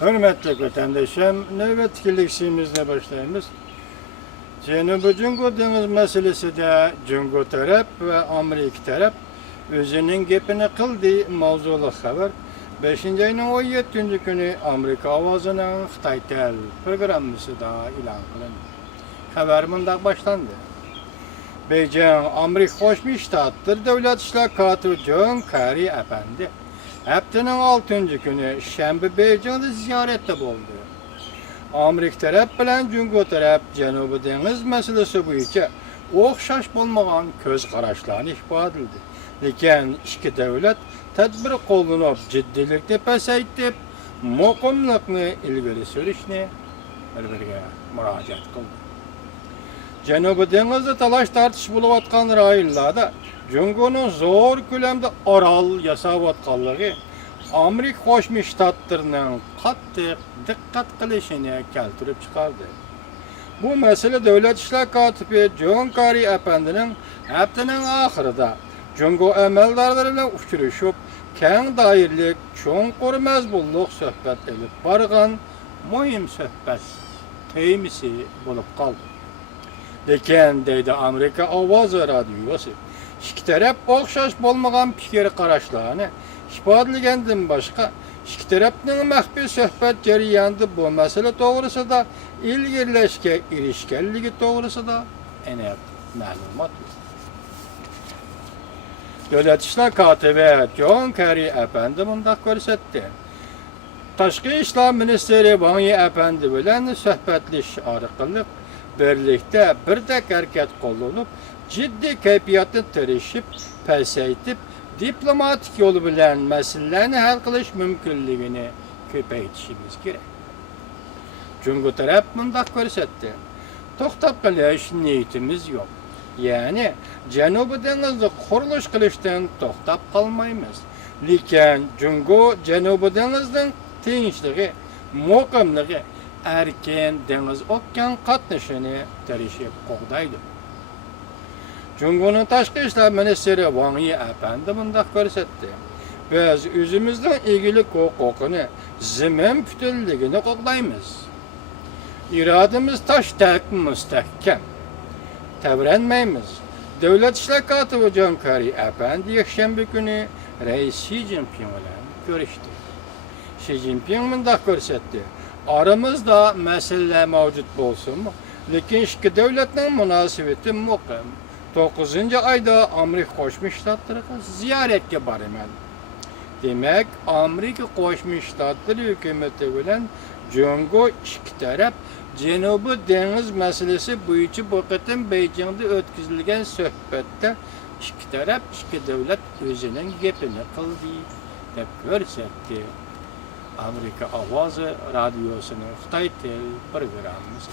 Hürmetli vatandaşım, nöbetçilikimizle başlayımız. Cenubi Cungo deniz meselesi de Cungo taraf ve Amerika taraf özünün gepini kıldığı mavzulu haber. 5. ayının 17. günü Amerika avazının Xitay Tel programısı da ilan kılındı. Haber mındak başlandı. Beijing Amerika Koşmuş Ştatlar Devlet İşler Katibi John Kerry Efendi haftanın 6. günü Şembe Beijing'de ziyarette bulundu. Amerika taraf bilen Cungo taraf Cenubi Deniz meselesi boyunca okşaş bulmagan köz kararlarını ifade edildi. Lekin iki devlet tedbir kollanıp ciddilikte pasaytip muqimlikni ilgari surishni bir-biriga murojaat qildi. Cenubi Deniz'de talaş tartış buluvatkan rayonlarda Cungo'nun zor ko'lamda oral yasavatkanlığı Amerika Qo'shma Shtatlarining qattiq diqqat qilishini keltirib chiqardi. Bu mesele Devlet İşler Katibi John Kerry Efendi'nin haftanın ahirida Cungo amaldorlari bilan uchrashib, keng doirlik, cho'nqur mazmunli suhbat elib borgan muhim suhbat temisi bo'lib qoldi. Lekin deydi Amerika Ovozi radiosi, ikki taraf o'xshash bo'lmagan fikr qarashlarni ifodalagandan boshqa ikki tarafning maxfiy suhbat jarayonida bu masala to'g'risida ilgirlashga erishganligi to'g'risida aniq ma'lumot yo'q. Devlet İşler Katibi John Kerry Efendi mundaq ko'rsatdi. Tashqi ishlar ministri Wang Yi Efendi bilan suhbatlashish orqali birlikda birdek harakat qo'llanib, jiddiy kayfiyatni tirishib, pasaytib, diplomatik yo'l bilan masalalarni hal qilish mumkinligini ko'paytirishimiz kerak. Cungo taraf mundaq ko'rsatdi. To'xtab qolish niyatimiz yo'q. Yani Cenubi Deniz'de qurilish qilishdan to'xtab qolmaymiz. Lekin Cungo Cenubi Deniz'ning tinchligi, muqimligi, erkin deniz okean qatnashini tirishib qo'g'daydi. Cungo'ning tashqi ishlar ministri Wang Yi Efendi bundaq ko'rsatdi. Biz o'zimizning egilik huquqini, zimin putunligini qo'g'daymiz. İrademiz taşdek mustahkam. Tebrenmeyimiz. Devlet İşler Katibi John Kerry Efendi yakşembe günü Reis Xi Jinping ile görüştü. Xi Jinping mundaq ko'rsatdi. Aramızda meseleler mevcut bolsun mu? Lekin iki devletning münasebeti muqim. 9. ayda Amerika Qo'shma Shtatlariga ziyoratga boraman. Demek Amerika Qo'shma Shtatlari hukumati bilan Cungo ikki taraf Cenubi Deniz meselesi bo'yicha bu qatim Beijing'de o'tkazilgan suhbatda ikki taraf, ikki devlet o'zining gapini qildi deb ko'rsatdi. Amerika Ovozi radiosining Xitoy Tel programmasi.